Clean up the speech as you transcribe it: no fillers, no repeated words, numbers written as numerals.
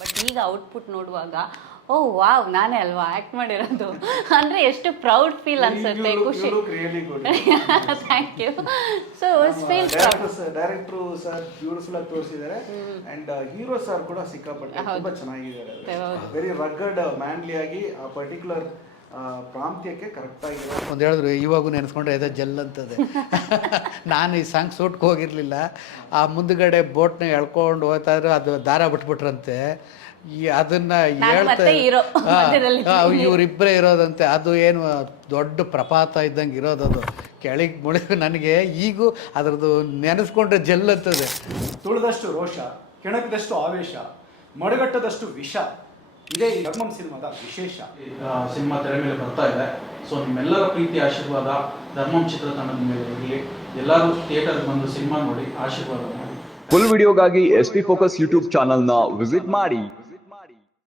But ಈಗ output ನೋಡುವಾಗ ಓ wow ನಾನೇ ಅಲ್ವಾ ಆ್ಯಕ್ಟ್ ಮಾಡಿರೋದು ಅಂದರೆ ಎಷ್ಟು ಪ್ರೌಡ್ ಫೀಲ್ ಅನ್ಸುತ್ತೆ, ಖುಷಿ. Thank you. So feel director sir beautiful ಆಗಿ ತೋರಿಸಿದ್ದಾರೆ ಅಂಡ್ ಹೀರೋ ಸರ್ ಕೂಡ ಸಿಕ್ಕಾಪಟ್ಟೆ ತುಂಬಾ ಚೆನ್ನಾಗಿದ್ದಾರೆ. ವೆರಿ ರಗ್ಗಡ್ ಮ್ಯಾನ್ಲಿ ಆಗಿ ಆ ಪರ್ಟಿಕ್ಯುಲರ್ ಪ್ರಾಂತ್ಯಕ್ಕೆ ಕರೆಕ್ಟ್ ಆಗಿರೋ ಒಂದು ಹೇಳಿದ್ರು ಇವಾಗೂ ನೆನೆಸ್ಕೊಂಡ್ರೆ ಎದೆ ಜಲ್ ಅಂತದೆ. ನಾನು ಈ ಸಾಂಗ್ ಸೂಟ್ಗೆ ಹೋಗಿರಲಿಲ್ಲ. ಆ ಮುಂದುಗಡೆ ಬೋಟ್ನ ಎಳ್ಕೊಂಡು ಹೋಗ್ತಾ ಇದ್ರು, ಅದು ದಾರ ಬಿಟ್ಬಿಟ್ರಂತೆ. ಅದನ್ನ ಹೇಳ್ತಾ ಇವರಿಬ್ಬರೇ ಇರೋದಂತೆ. ಅದು ಏನು ದೊಡ್ಡ ಪ್ರಪಾತ ಇದ್ದಂಗೆ ಇರೋದದು, ಕೆಳಗೆ ಮುಳುಗು. ನನಗೆ ಈಗೂ ಅದರದ್ದು ನೆನೆಸ್ಕೊಂಡ್ರೆ ಜಲ್ ಅಂತದೆ. ತುಳಿದಷ್ಟು ರೋಷ, ಕೆಣಕಿದಷ್ಟು ಆವೇಶ, ಮಡಗಟ್ಟದಷ್ಟು ವಿಷ, ಇದೇ ಈ ಧರ್ಮಂ ಸಿನಿಮಾದ ವಿಶೇಷ. ಸಿನಿಮಾ ತೆರೆ ಮೇಲೆ ಬರ್ತಾ ಇದೆ. ಸೊ ನಿಮ್ಮೆಲ್ಲರ ಪ್ರೀತಿ ಆಶೀರ್ವಾದ ಧರ್ಮಂ ಚಿತ್ರತಂಡದ ಮೇಲೆ ಇರಲಿ. ಎಲ್ಲರೂ ಥಿಯೇಟರ್ಗೆ ಬಂದು ಸಿನಿಮಾ ನೋಡಿ ಆಶೀರ್ವಾದ ಮಾಡಿ. ಫುಲ್ ವಿಡಿಯೋಗಾಗಿ SP Focus ಯೂಟ್ಯೂಬ್ ಚಾನಲ್ನ ವಿಸಿಟ್ ಮಾಡಿ.